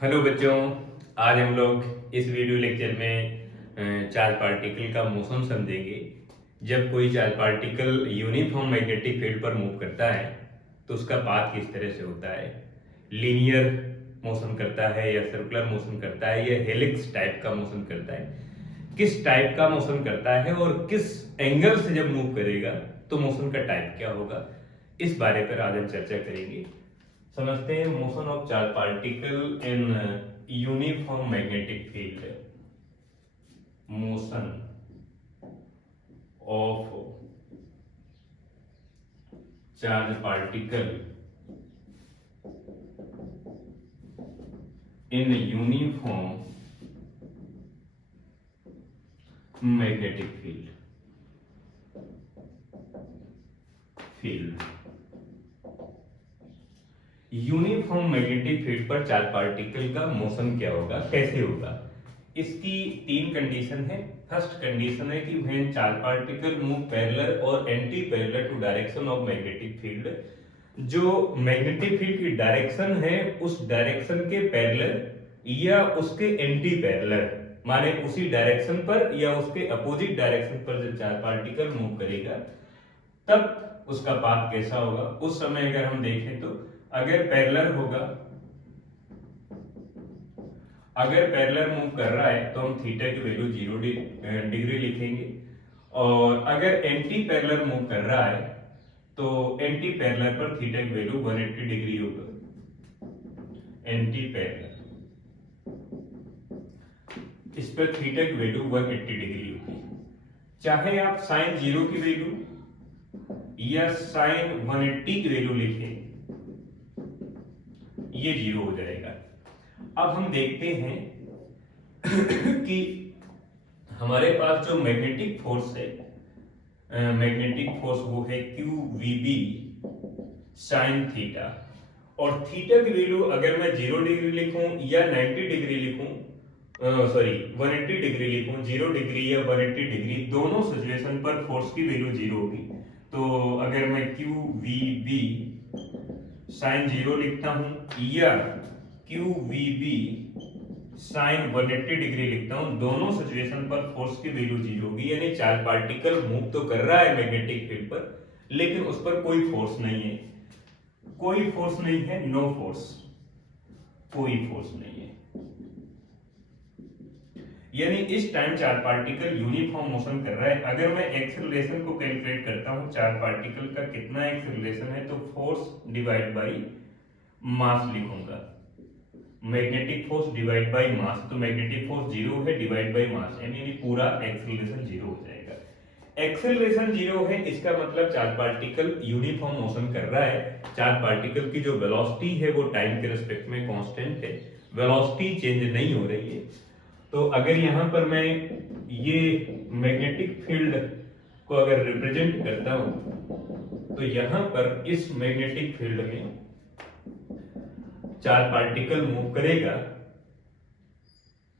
Hello बच्चों, आज हम लोग इस वीडियो लेक्चर में चार्ज पार्टिकल का मोशन समझेंगे। जब कोई charge particle uniform magnetic field पर मूव करता है तो उसका पाथ किस तरह से होता है। लीनियर मोशन करता है या सर्कुलर मोशन करता है या हेलिक्स टाइप का मोशन करता है, किस टाइप का मोशन करता है और किस एंगल से जब मूव करेगा तो मोशन का टाइप क्या होगा, इस बारे पर आज हम चर्चा करेंगे। समझते हैं motion of charge particle in uniform magnetic field. Motion of charge particle in uniform magnetic field uniform magnetic field पर चार्ज पार्टिकल का मोशन क्या होगा, कैसे होगा। इसकी तीन कंडीशन है। फर्स्ट कंडीशन है कि when charge particle move parallel और anti parallel to direction of magnetic field, जो मैग्नेटिक फील्ड की डायरेक्शन है उस डायरेक्शन के पैरेलल या उसके एंटी पैरेलल, माने उसी डायरेक्शन पर या उसके अपोजिट डायरेक्शन पर जब चार्ज पार्टिकल मूव करेगा तब उसका पाथ कैसा होगा। उस समय अगर हम देखें तो अगर पैरेलल होगा, अगर पैरेलल मूव कर रहा है तो हम थीटा की वैल्यू 0 डिग्री लिखेंगे, और अगर एंटी पैरेलल मूव कर रहा है तो एंटी पैरेलल पर थीटा की वैल्यू 180 डिग्री होगा। एंटी पैरेलल इस पर थीटा की वैल्यू 180 डिग्री होगी। चाहे आप साइन 0 की वैल्यू या साइन 180 की वैल्यू लिखें, ये 0 हो जाएगा। अब हम देखते हैं कि हमारे पास जो मैग्नेटिक फोर्स है, मैग्नेटिक फोर्स वो है Q V B sine theta, और थीटा की वैल्यू अगर मैं 0 डिग्री लिखूं या 90 डिग्री लिखूं, सॉरी 180 डिग्री लिखूं, 0 डिग्री या 180 डिग्री दोनों सिचुएशन पर फोर्स की वैल्यू 0 होगी। तो अगर मैं क्यू वी बी साइन 0 लिखता हूं या Q V B sine 180 degree लिखता हूं, दोनों सिचुएशन पर फोर्स की वैल्यू 0 होगी। यानी चार्ज पार्टिकल मूव तो कर रहा है मैग्नेटिक फील्ड पर, लेकिन उस पर कोई फोर्स नहीं है, कोई फोर्स नहीं है, नो फोर्स, कोई फोर्स नहीं है। यानी इस time charge particle uniform motion कर रहा है। अगर मैं एक्सेलरेशन को कैलकुलेट करता हूं चार्ज पार्टिकल का कितना एक्सेलरेशन है, तो फोर्स डिवाइड बाई मास लिखूंगा। Magnetic force divide by mass, तो मैग्नेटिक फोर्स 0 है, डिवाइड बाई मास, यानी पूरा एक्सेलरेशन 0 हो जाएगा। एक्सेलरेशन 0 है, इसका मतलब चार्ज पार्टिकल यूनिफॉर्म मोशन कर रहा है। चार्ज पार्टिकल की जो वेलोसिटी है वो टाइम के रिस्पेक्ट में कांस्टेंट है, वेलोसिटी चेंज नहीं हो रही है। तो अगर यहां पर मैं ये मैग्नेटिक फील्ड को अगर रिप्रेजेंट करता हूं तो यहां पर इस मैग्नेटिक फील्ड में चार्ज पार्टिकल मूव करेगा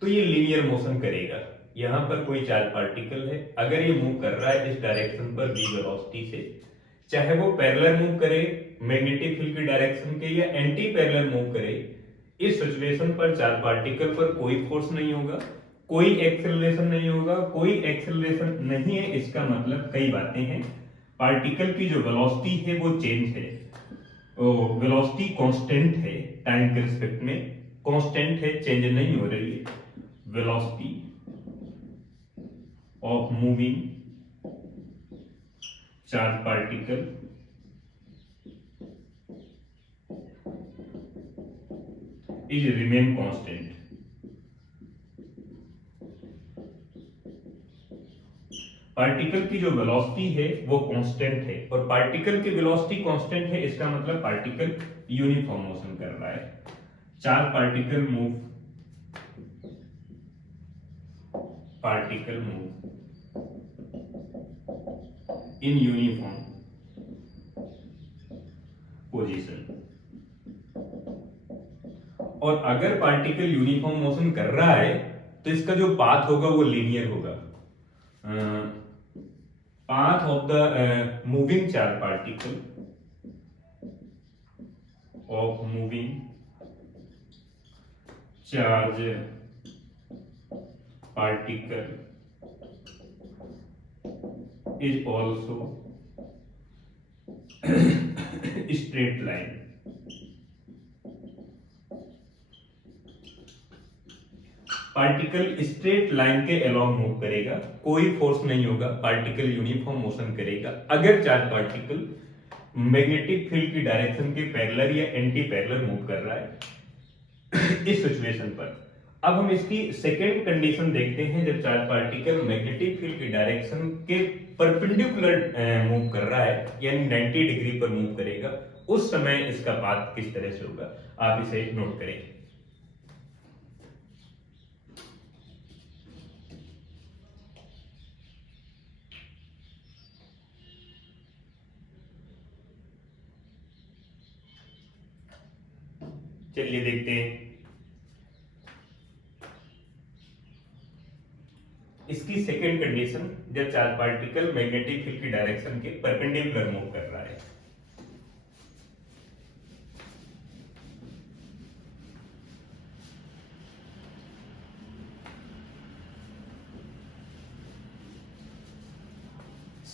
तो ये लीनियर मोशन करेगा। यहां पर कोई चार्ज पार्टिकल है, अगर ये मूव कर रहा है इस डायरेक्शन पर v वेलोसिटी से, चाहे वो पैरेलल मूव करे मैग्नेटिक फील्ड की डायरेक्शन के या एंटी पैरेलल मूव करे, इस सिचुएशन पर चार्ज पार्टिकल पर कोई फोर्स नहीं होगा, कोई एक्सेलरेशन नहीं होगा। कोई एक्सेलरेशन नहीं है, इसका मतलब कई बातें हैं। पार्टिकल की जो वेलोसिटी है वो चेंज है, वेलोसिटी कांस्टेंट है, टाइम के रिस्पेक्ट में कांस्टेंट है, चेंज नहीं हो रही है। Velocity of moving charge particle is remain constant. Particle की जो वेलोसिटी है वो कांस्टेंट है, और पार्टिकल की वेलोसिटी कांस्टेंट है, इसका मतलब पार्टिकल यूनिफॉर्म मोशन कर रहा है। चार particle move in uniform position, और अगर पार्टिकल यूनिफॉर्म मोशन कर रहा है तो इसका जो पाथ होगा वो लीनियर होगा। path of the moving charge particle of moving charge particle is also straight line. Particle straight line के अलोंग मूव करेगा, कोई फोर्स नहीं होगा, पार्टिकल यूनिफॉर्म मोशन करेगा अगर चार्ज पार्टिकल मैग्नेटिक फील्ड की डायरेक्शन के पैरेलल या एंटी पैरेलल मूव कर रहा है इस सिचुएशन पर। अब हम इसकी सेकेंड कंडीशन देखते हैं, जब चार्ज पार्टिकल मैग्नेटिक फील्ड की डायरेक्शन के परपेंडिकुलर मूव कर रहा है यानी 90 डिग्री पर मूव करेगा, उस समय इसका पाथ किस तरह से होगा, आप इसे नोट करें। चलिए देखते हैं इसकी सेकेंड कंडीशन, जब चार्ज पार्टिकल मैग्नेटिक फील्ड की डायरेक्शन के परपेंडिकुलर मूव कर रहा है।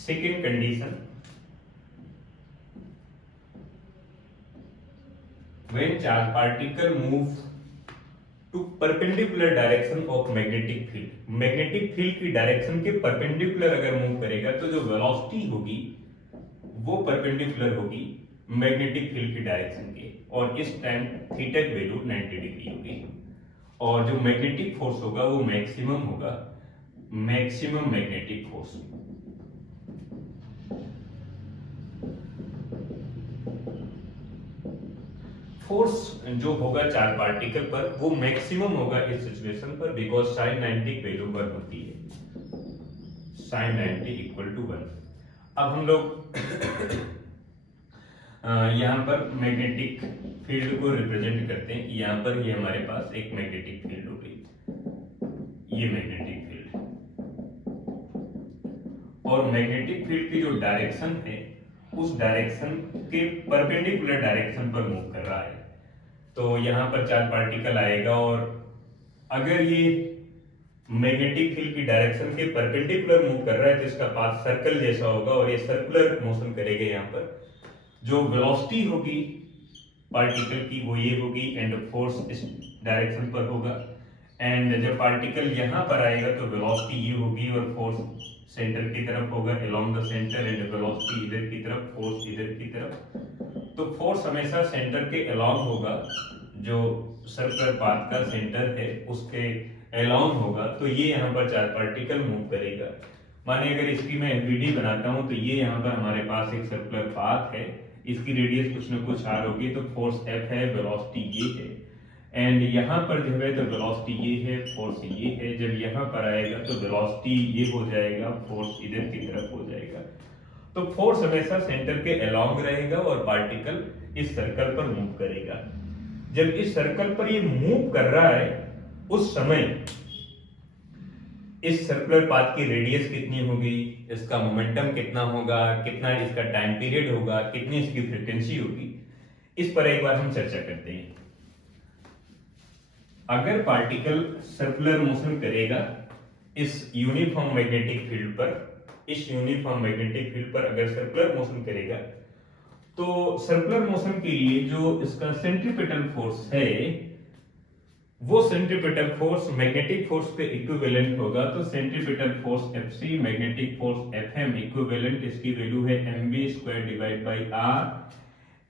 Second condition, when charge particle move to perpendicular direction of magnetic field, magnetic field की डायरेक्शन के परपेंडिकुलर अगर मूव करेगा तो जो वेलोसिटी होगी वो परपेंडिकुलर होगी मैग्नेटिक फील्ड की डायरेक्शन के, और इस टाइम थीटा की वैल्यू 90 डिग्री होगी, और जो मैग्नेटिक फोर्स होगा वो मैक्सिमम होगा, मैक्सिमम मैग्नेटिक फोर्स। फोर्स जो होगा चार्ज पार्टिकल पर वो मैक्सिमम होगा इस सिचुएशन पर, बिकॉज साइन 90 वैल्यू 1 होती है, साइन 90 इक्वल टू 1। अब हम लोग यहाँ पर मैग्नेटिक फील्ड को रिप्रेजेंट करते हैं कि यहाँ पर ये हमारे पास एक मैग्नेटिक फील्ड हो गई, ये मैग्नेटिक फील्ड, और मैग्नेटिक फील्ड की जो डायरेक्शन है उस डायरेक्शन के परपेंडिकुलर डायरेक्शन पर मूव कर रहा है। तो यहाँ पर चार्ज पार्टिकल आएगा और अगर ये मैग्नेटिक फील्ड की डायरेक्शन के परपेंडिकुलर मूव कर रहा है तो इसका पाथ सर्कल जैसा होगा और ये सर्कुलर मोशन करेगा। यहाँ पर जो वेलोसिटी होगी पार्टिकल की वो ये होगी एंड फोर्स इस डायरेक्शन पर होगा, एंड जब पार्टिकल यहाँ पर आएगा तो वेलोसिटी ये होगी और फोर्स सेंटर की तरफ होगा along the centre, and velocity इधर की तरफ, फोर्स इधर की तरफ। तो फोर्स हमेशा सेंटर के अलोंग होगा, जो सर्कुलर पाथ का सेंटर है उसके अलोंग होगा। तो ये यहाँ पर चार्ज पार्टिकल मूव करेगा। माने अगर इसकी मैं एफवीडी बनाता हूँ तो ये यहाँ पर हमारे पास एक सर्कुलर पाथ है, इसकी रेडियस कुछ न कुछ r होगी, तो फोर्स F है, वेलोसिटी ये है, एंड यहाँ पर जो है तो वेलोसिटी ये है, फोर्स ये है। जब यहाँ पर आएगा तो वेलोसिटी ये हो जाएगा, फोर्स इधर की तरफ हो जाएगा। तो फोर्स हमेशा सेंटर के अलोंग रहेगा और पार्टिकल इस सर्कल पर मूव करेगा। जब इस सर्कल पर ये मूव कर रहा है उस समय इस सर्कुलर पाथ की रेडियस कितनी होगी, इसका मोमेंटम कितना होगा, कितना इसका टाइम पीरियड होगा, कितनी इसकी फ्रीक्वेंसी होगी, इस पर एक बार हम चर्चा करते हैं। अगर पार्टिकल सर्कुलर मोशन करेगा इस यूनिफॉर्म मैग्नेटिक फील्ड पर, इस यूनिफॉर्म मैग्नेटिक फील्ड पर अगर सर्कुलर मोशन करेगा तो सर्कुलर मोशन के लिए जो इसका सेंट्रीपिटल फोर्स है वो सेंट्रीपिटल फोर्स मैग्नेटिक फोर्स के इक्विवेलेंट होगा। तो centripetal force Fc, magnetic force Fm equivalent, इसकी वैल्यू है mv² divide by r।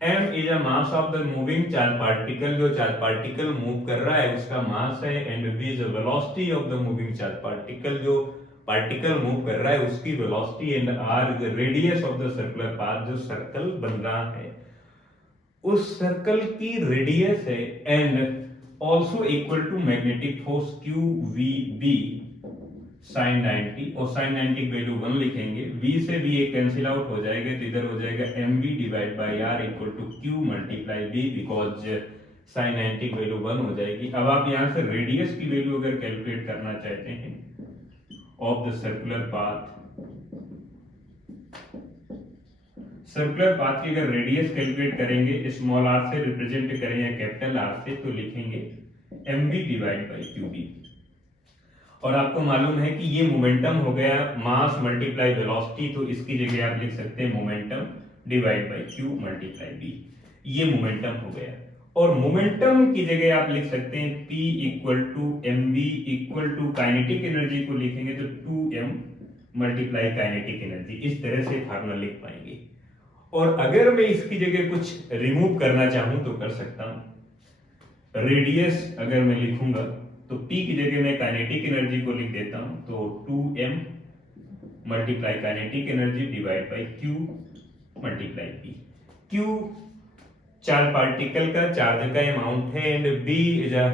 m is a mass of the moving charge particle, जो चार्ज पार्टिकल मूव कर रहा है उसका मास है, and v is the velocity of the moving charge particle, जो particle move कर रहा है उसकी velocity, and r is the radius of the circular path, जो सर्कल बन रहा है उस सर्कल की रेडियस है, and also equal to magnetic force QVB sin 90, और sin 90 वैल्यू 1 लिखेंगे, v से v एक कैंसिल आउट हो जाएगा तो इधर हो जाएगा mv divide by r equal to q multiply v, because sin 90 value 1 हो जाएगी। अब आप यहाँ से रेडियस की वैल्यू अगर कैलकुलेट करना चाहते हैं of the circular path, circular path की अगर रेडियस कैलकुलेट करेंगे स्मॉल r से रिप्रेजेंट करें या कैपिटल R से, तो लिखेंगे mv डिवाइड बाई qb। और आपको मालूम है कि ये मोमेंटम हो गया मास मल्टीप्लाई वेलोसिटी, तो इसकी जगह आप लिख सकते हैं momentum divide by q multiply b। ये मोमेंटम हो गया। और मोमेंटम की जगह आप लिख सकते हैं p equal to mv equal to kinetic energy को लिखेंगे तो 2m मल्टीप्लाई काइनेटिक एनर्जी। इस तरह से फार्मूला लिख पाएंगे। और अगर मैं इसकी जगह कुछ रिमूव करना चाहूं तो कर सकता हूं। रेडियस अगर मैं लिखूंगा तो p की जगह मैं काइनेटिक एनर्जी को लिख देता हूं, तो 2m multiply kinetic energy divide by q multiply p। q charge particle का चार्ज का अमाउंट है and b is a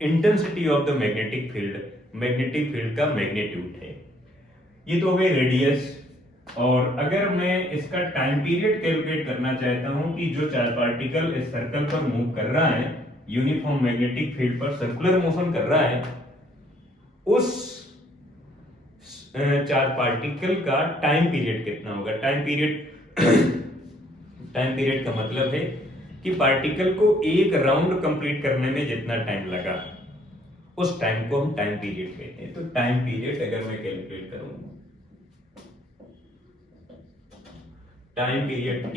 intensity of the magnetic field, magnetic field का मैग्नीट्यूड है। ये तो हो गई रेडियस। और अगर मैं इसका टाइम पीरियड कैलकुलेट करना चाहता हूं कि जो चार्ज पार्टिकल इस सर्कल पर मूव कर रहा है, यूनिफॉर्म मैग्नेटिक फील्ड पर सर्कुलर मोशन कर रहा है, उस चार्ज पार्टिकल का टाइम पीरियड कितना होगा। टाइम पीरियड का मतलब है कि पार्टिकल को एक राउंड कंप्लीट करने में जितना टाइम लगा, उस टाइम को हम टाइम पीरियड कहते हैं। तो टाइम पीरियड अगर मैं कैलकुलेट करूं, time period t,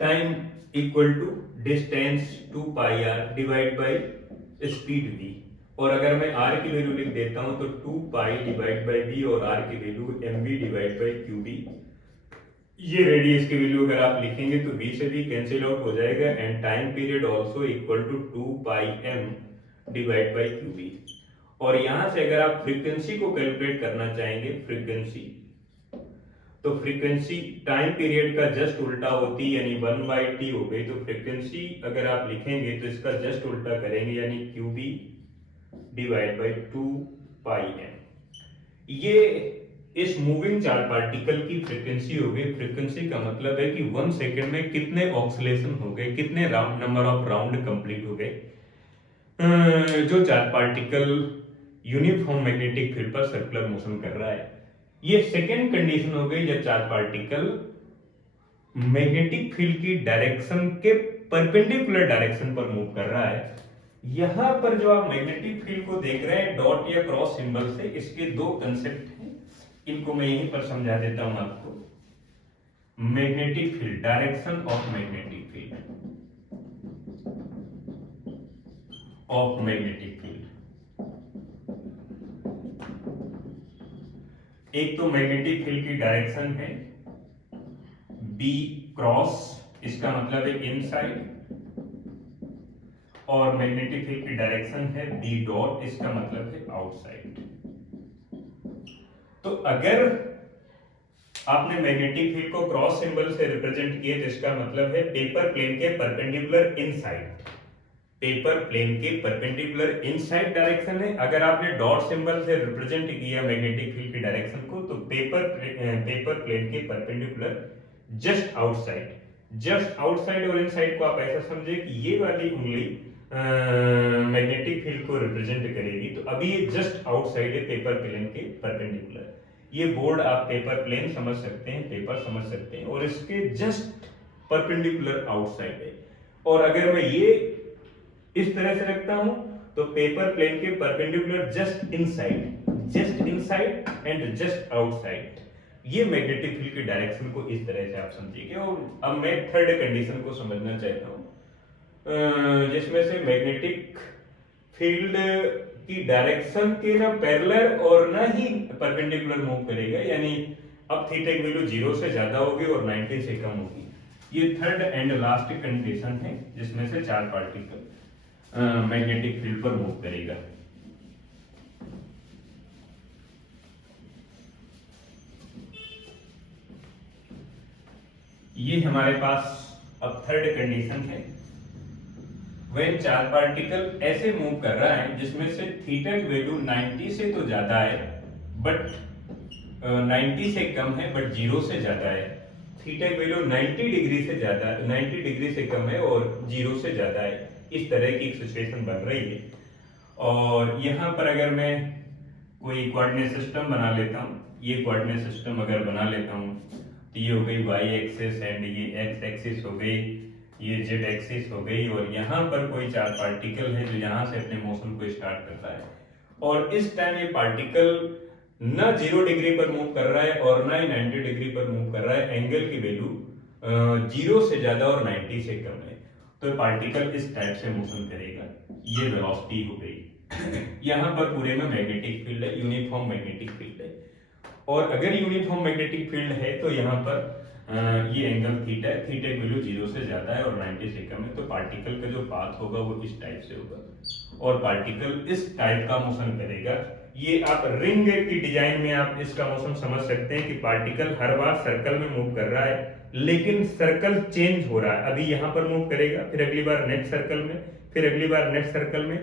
time equal to distance 2 pi r divide by speed v। और अगर मैं r की वैल्यू लिख देता हूं तो 2 पाई डिवाइड बाई v और r की value mv divide by qb। ये रेडियस की वैल्यू अगर आप लिखेंगे तो v से v कैंसिल आउट हो जाएगा and time period also equal to 2 pi m divide by qb। और यहां से अगर आप फ्रीक्वेंसी को कैलकुलेट करना चाहेंगे, फ्रीक्वेंसी, तो फ्रीक्वेंसी टाइम पीरियड का जस्ट उल्टा होती है, यानी 1/t हो गई। तो फ्रीक्वेंसी अगर आप लिखेंगे तो इसका जस्ट उल्टा करेंगे, यानी qb divide by 2 pi m। ये इस मूविंग चार्ज पार्टिकल की फ्रीक्वेंसी हो गई। फ्रीक्वेंसी का मतलब है कि 1 सेकंड में कितने ऑक्सीलेशन हो गए, कितने round number of round complete हो गए जो charge particle uniform magnetic field पर सर्कुलर मोशन कर रहा है। ये सेकेंड कंडीशन हो गई जब चार्ज पार्टिकल मैग्नेटिक फील्ड की डायरेक्शन के परपेंडिकुलर डायरेक्शन पर मूव कर रहा है। यहां पर जो आप मैग्नेटिक फील्ड को देख रहे हैं डॉट या क्रॉस सिंबल से, इसके दो कंसेप्ट हैं, इनको मैं यहीं पर समझा देता हूं आपको। Magnetic field, direction of magnetic field, of magnetic field. एक तो मैग्नेटिक फील्ड की डायरेक्शन है बी क्रॉस, इसका मतलब है इनसाइड, और मैग्नेटिक फील्ड की डायरेक्शन है बी डॉट, इसका मतलब है आउटसाइड। तो अगर आपने मैग्नेटिक फील्ड को क्रॉस सिंबल से रिप्रेजेंट किए तो इसका मतलब है पेपर प्लेन के परपेंडिकुलर इनसाइड, पेपर प्लेन के परपेंडिकुलर इनसाइड डायरेक्शन है। अगर आपने डॉट सिंबल से रिप्रेजेंट किया मैग्नेटिक फील्ड की डायरेक्शन को तो पेपर प्लेन के perpendicular just outside. Just outside और इनसाइड को आप ऐसा समझे कि ये वाली उंगली मैग्नेटिक फील्ड को रिप्रेजेंट करेगी, तो अभी ये जस्ट आउटसाइड है पेपर प्लेन के परपेंडिकुलर। ये बोर्ड आप पेपर प्लेन समझ सकते हैं, पेपर समझ सकते हैं, और इसके जस्ट परपेंडिकुलर आउटसाइड है। और अगर मैं ये इस तरह से रखता हूं तो पेपर प्लेन के perpendicular just inside and just outside. ये मैग्नेटिक फील्ड की डायरेक्शन को इस तरह से आप समझिए। और अब मैं थर्ड कंडीशन को समझना चाहता हूं, जिसमें से मैग्नेटिक फील्ड की डायरेक्शन के ना पैरेलल और ना ही परपेंडिकुलर मूव करेगा, यानी अब थीटा की वैल्यू 0 से ज्यादा होगी और 90 से कम होगी। ये थर्ड एंड लास्ट कंडीशन है जिसमें से चार्ज पार्टिकल मैग्नेटिक फील्ड पर मूव करेगा। ये हमारे पास अब थर्ड कंडीशन है, व्हेन चार्ज पार्टिकल ऐसे मूव कर रहा है जिसमें से थीटा की वैल्यू 90 से तो ज्यादा है बट 90 से कम है बट 0 से ज्यादा है। थीटा की वैल्यू 90 डिग्री से ज्यादा, 90 डिग्री से कम है और 0 से ज्यादा है। इस तरह की एक सिचुएशन बन रही है। और यहाँ पर अगर मैं कोई कोऑर्डिनेट सिस्टम बना लेता हूँ, ये कोऑर्डिनेट सिस्टम अगर बना लेता हूँ तो ये हो गई y एक्सिस एंड ये x एक्सिस हो गई ये जेड एक्सिस हो गई, और यहाँ पर कोई चार्ज पार्टिकल है जो यहाँ से अपने मोशन को स्टार्ट कर रहा है, और इस टाइम ये पार्टिकल ना 0 डिग्री पर मूव कर रहा है और ना ही 90 डिग्री पर मूव कर रहा है। एंगल की वैल्यू 0 से ज्यादा और 90 से कम है, तो पार्टिकल इस टाइप से मोशन करेगा। ये वेलोसिटी हो गई। यहाँ पर पूरे में मैग्नेटिक फील्ड है, यूनिफॉर्म मैग्नेटिक फील्ड है, और अगर यूनिफॉर्म मैग्नेटिक फील्ड है तो यहाँ पर ये एंगल थीटा है, थीटा की वैल्यू 0 से ज्यादा है और 90 से कम है, तो पार्टिकल का जो पाथ होगा वो इस टाइप से होगा, और पार्टिकल इस टाइप का मोशन करेगा। ये आप रिंग की डिजाइन में आप इसका मोशन समझ सकते हैं कि पार्टिकल हर बार सर्कल में मूव कर रहा है, लेकिन सर्कल चेंज हो रहा है। अभी यहाँ पर मूव करेगा, फिर अगली बार नेक्स्ट सर्कल में, फिर अगली बार नेक्स्ट सर्कल में।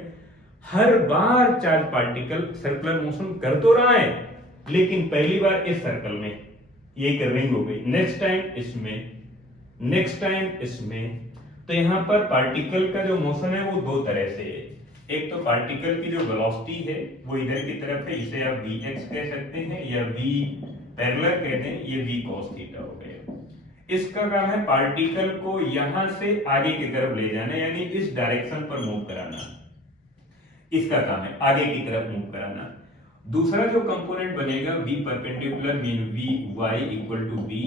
हर बार चार्ज पार्टिकल सर्कुलर मोशन कर तो रहा है, लेकिन पहली बार इस सर्कल में, ये एक रिंग हो गई, नेक्स्ट टाइम इसमें, नेक्स्ट टाइम इसमें। तो यहाँ पर पार्टिकल का जो मोशन है वो दो तरह से है। एक तो पार्टिकल की जो वेलोसिटी है वो इधर की तरफ है, इसे आप vx कह सकते हैं या v पैरेलल कहते हैं, ये v cos थीटा हो गया। इसका काम है पार्टिकल को यहां से आगे की तरफ ले जाना, यानी इस डायरेक्शन पर मूव कराना, इसका काम है आगे की तरफ मूव कराना। दूसरा जो कंपोनेंट बनेगा v perpendicular mean vy equal to v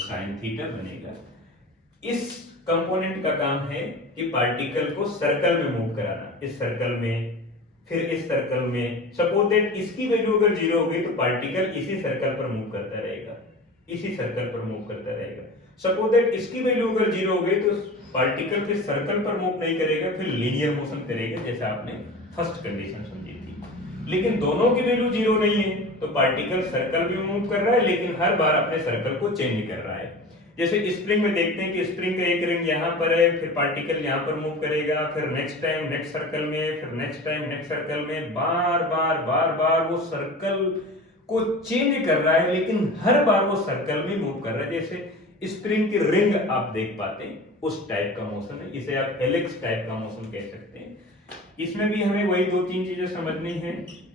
sin theta बनेगा। इस कंपोनेंट का काम है कि पार्टिकल को सर्कल में मूव कराना, इस सर्कल में, फिर इस सर्कल में। सपोज दैट इसकी वैल्यू अगर 0 हो गई तो पार्टिकल इसी सर्कल पर मूव करता रहेगा, इसी सर्कल पर मूव करता रहेगा। सपोज दैट इसकी वैल्यू अगर 0 हो गई तो पार्टिकल फिर सर्कल पर मूव नहीं करेगा, फिर लीनियर मोशन करेगा, जैसा आपने फर्स्ट कंडीशन समझी थी। लेकिन दोनों की वैल्यू 0 नहीं है तो पार्टिकल सर्कल में मूव कर रहा है, लेकिन हर बार अपने सर्कल को चेंज कर रहा है। जैसे स्प्रिंग में देखते हैं कि स्प्रिंग का एक रिंग यहाँ पर है, फिर पार्टिकल यहाँ पर मूव करेगा, फिर नेक्स्ट टाइम नेक्स्ट सर्कल में, फिर नेक्स्ट टाइम नेक्स्ट सर्कल में, बार बार वो सर्कल को चेंज कर रहा है, लेकिन हर बार वो सर्कल में मूव कर रहा है। जैसे स्प्रिंग की रिंग आप देख पाते हैं, उस टाइप का मोशन है, इसे आप हेलिक्स टाइप का मोशन कह सकते हैं। इसमें भी हमें वही दो तीन चीजें समझनी है।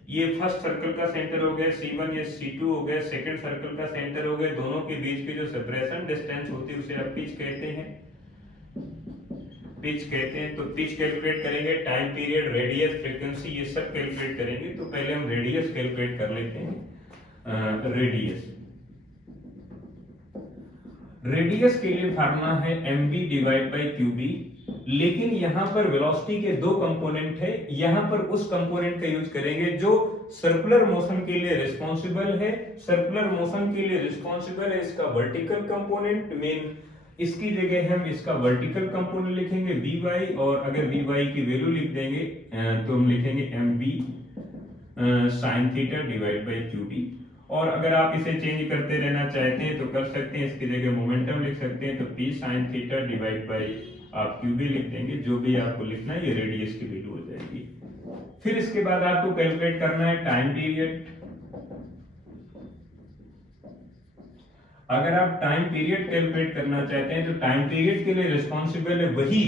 ये फर्स्ट सर्कल का सेंटर हो गया C1, ये C2 हो गया, सेकंड सर्कल का सेंटर हो गया। दोनों के बीच की जो सेपरेशन डिस्टेंस होती है उसे आप पिच कहते हैं, पिच कहते हैं। तो पिच कैलकुलेट करेंगे, टाइम पीरियड, रेडियस, फ्रीक्वेंसी, ये सब कैलकुलेट करेंगे। तो पहले हम रेडियस कैलकुलेट कर लेते हैं। रेडियस के लिए फार्मूला है mv डिवाइड बाई qb, लेकिन यहां पर वेलोसिटी के दो कंपोनेंट है, यहां पर उस कंपोनेंट का यूज करेंगे जो सर्कुलर मोशन के लिए रिस्पांसिबल है। सर्कुलर मोशन के लिए रिस्पांसिबल है इसका वर्टिकल कंपोनेंट, मीन इसकी जगह हम इसका वर्टिकल कंपोनेंट लिखेंगे vy, और अगर vy की वैल्यू लिख देंगे तो हम लिखेंगे mv sin theta divide by qb। और अगर आप इसे चेंज करते रहना चाहते हैं तो कर सकते हैं, इसकी जगह मोमेंटम लिख सकते हैं, तो p sin theta divide by आप qb लिख देंगे, जो भी आपको लिखना है, ये रेडियस की वैल्यू हो जाएगी। फिर इसके बाद आपको कैलकुलेट करना है टाइम पीरियड। अगर आप टाइम पीरियड कैलकुलेट करना चाहते हैं तो टाइम पीरियड के लिए रिस्पांसिबल है वही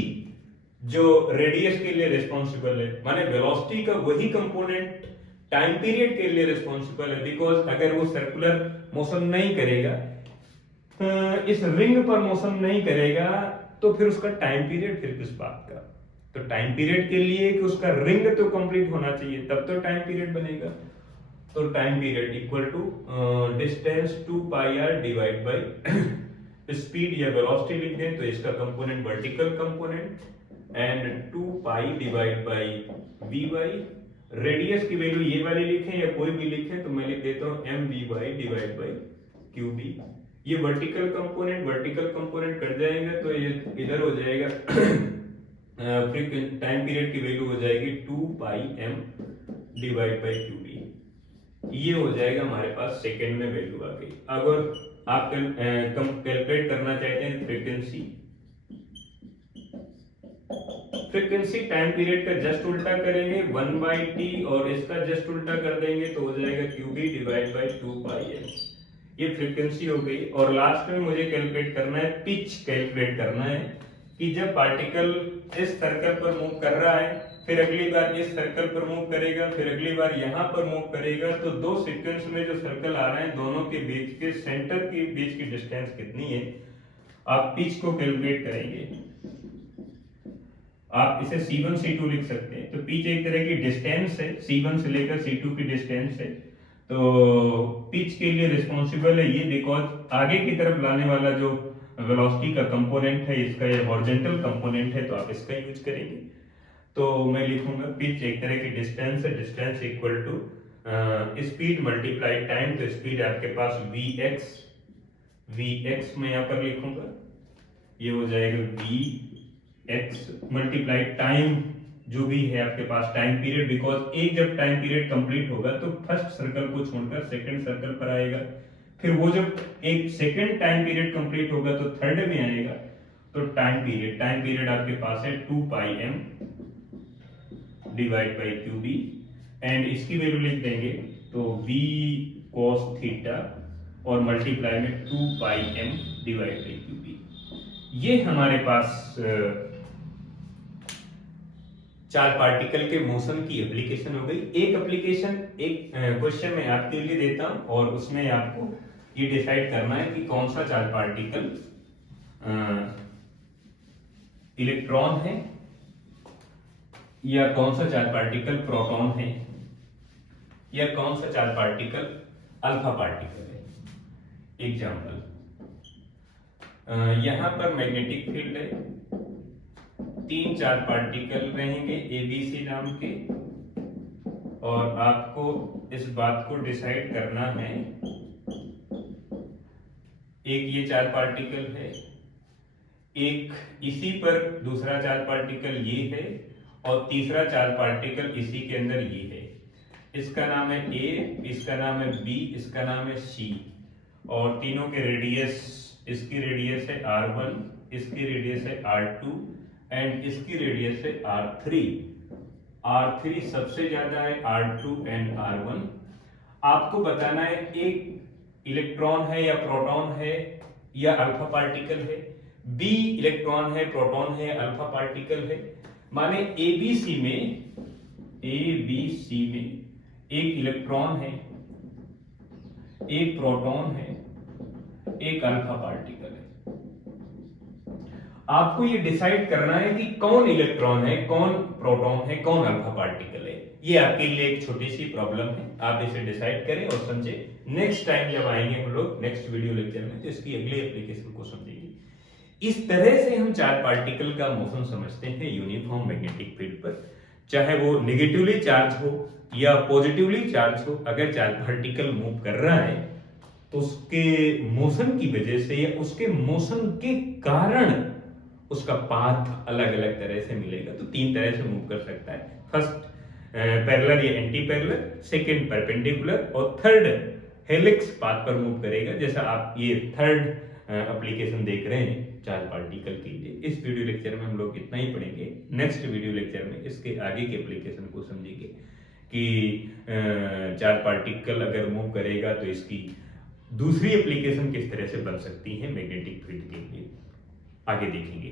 जो रेडियस के लिए रिस्पांसिबल है, माने वेलोसिटी का वही कंपोनेंट टाइम पीरियड के लिए रिस्पांसिबल है। बिकॉज अगर वो सर्कुलर मोशन नहीं करेगा, इस रिंग पर मोशन नहीं करेगा, तो फिर उसका टाइम पीरियड फिर किस बात का। तो टाइम पीरियड के लिए कि उसका रिंग तो कंप्लीट होना चाहिए, तब तो टाइम पीरियड बनेगा। तो time period equal to distance 2πr divide by speed या वेलोसिटी लिख दें तो इसका component vertical component, and 2π divide by vy। Radius की वैल्यू ये वाली लिखें या कोई भी लिखें, तो मैं लिख देता हूं mvy डिवाइड बाई qb। ये वर्टिकल कंपोनेंट कट जाएगा तो ये इधर हो जाएगा, टाइम पीरियड की वैल्यू हो जाएगी 2πm डिवाइड बाई qb। ये हो जाएगा हमारे पास सेकंड में वैल्यू आ गई। अगर आप कैलकुलेट करना चाहते हैं फ्रीक्वेंसी टाइम पीरियड का जस्ट उल्टा करेंगे 1/t, और इसका जस्ट उल्टा कर देंगे तो हो जाएगा qb डिवाइड बाई 2πm। ये फ्रीक्वेंसी हो गई। और लास्ट में मुझे कैलकुलेट करना है पिच, कैलकुलेट करना है कि जब पार्टिकल इस सर्कल पर मूव कर रहा है, फिर अगली बार इस सर्कल पर मूव करेगा, फिर अगली बार यहाँ पर मूव करेगा, तो दो सीक्वेंस में जो सर्कल आ रहे हैं दोनों के बीच के सेंटर के बीच की डिस्टेंस कितनी है आप पिच को कैलकुलेट करेंगे, आप इसे C1 C2 लिख सकते हैं। तो पिच एक तरह की डिस्टेंस है, C1 से लेकर C2 की डिस्टेंस है। तो पिच के लिए रिस्पॉन्सिबल है ये, बिकॉज आगे की तरफ लाने वाला जो वेलोसिटी का कंपोनेंट है इसका, ये हॉरिजॉन्टल कंपोनेंट है, तो आप इसका यूज करेंगे। तो मैं लिखूंगा पिच एक तरह की डिस्टेंस है, distance equal to speed multiply time. तो स्पीड आपके पास vx मैं यहाँ पर लिखूंगा, ये हो जाएगा vx मल्टीप्लाई टाइम, जो भी है आपके पास टाइम पीरियड, बिकॉज एक जब टाइम पीरियड कंप्लीट होगा तो फर्स्ट सर्कल को छोड़कर सेकंड सर्कल पर आएगा, फिर वो जब एक सेकंड टाइम पीरियड कंप्लीट होगा तो थर्ड में आएगा। तो टाइम पीरियड आपके पास है 2 pi m divide by QB, and इसकी वैल्यू लिख देंगे तो v cos थीटा और मल्टीप्लाई में 2 pi m divide by QB। ये हमारे पास चार पार्टिकल के मोशन की एप्लीकेशन हो गई। एक एप्लीकेशन एक क्वेश्चन में आपके लिए देता हूं और उसमें आपको ये डिसाइड करना है कि कौन सा चार पार्टिकल इलेक्ट्रॉन है या कौन सा चार पार्टिकल प्रोटॉन है या कौन सा चार पार्टिकल अल्फा पार्टिकल है। एग्जाम्पल, यहां पर मैग्नेटिक फील्ड है, 3-4 पार्टिकल रहेंगे ABC नाम के, और आपको इस बात को डिसाइड करना है, एक ये 4 पार्टिकल है, एक इसी पर दूसरा 4 पार्टिकल ये है, और तीसरा 4 पार्टिकल इसी के अंदर ये है। इसका नाम है A, इसका नाम है B, इसका नाम है C, और तीनों के रेडियस, इसकी रेडियस है R1, इसकी रेडियस है R2 एंड इसकी रेडियस है R3। R3 सबसे ज्यादा है, R2 एंड R1। आपको बताना है एक इलेक्ट्रॉन है या प्रोटॉन है या अल्फा पार्टिकल है, B इलेक्ट्रॉन है, प्रोटॉन है, अल्फा पार्टिकल है। माने ABC में एक इलेक्ट्रॉन है, एक प्रोटॉन है, एक अल्फा पार्टिकल है। आपको ये डिसाइड करना है कि कौन इलेक्ट्रॉन है, कौन प्रोटॉन है, कौन अल्फा पार्टिकल है। ये आपके लिए एक छोटी सी प्रॉब्लम है, आप इसे डिसाइड करें और समझें। नेक्स्ट टाइम जब आएंगे हम लोग नेक्स्ट वीडियो लेक्चर में तो इसकी अगली एप्लीकेशन को समझेंगे। इस तरह से हम चार पार्टिकल का मोशन समझते हैं यूनिफॉर्म मैग्नेटिक फील्ड पर, चाहे वो नेगेटिवली चार्ज हो या पॉजिटिवली चार्ज हो। अगर चार पार्टिकल मूव कर रहा है तो उसके मोशन की वजह से या उसके मोशन के कारण उसका पाथ अलग अलग तरह से मिलेगा। तो 3 तरह से मूव कर सकता है, फर्स्ट पैरेलल या एंटी पैरेलल, सेकंड परपेंडिकुलर, और थर्ड हेलिक्स पाथ पर मूव करेगा, जैसा आप ये थर्ड एप्लीकेशन देख रहे हैं चार पार्टिकल के लिए। इस वीडियो लेक्चर में हम लोग इतना ही पढ़ेंगे। नेक्स्ट वीडियो लेक्चर में इसके आगे के एप्लीकेशन को समझेंगे कि चार पार्टिकल अगर मूव करेगा तो इसकी दूसरी एप्लीकेशन किस तरह से बन सकती है मैग्नेटिक फील्ड के लिए, आगे देखेंगे।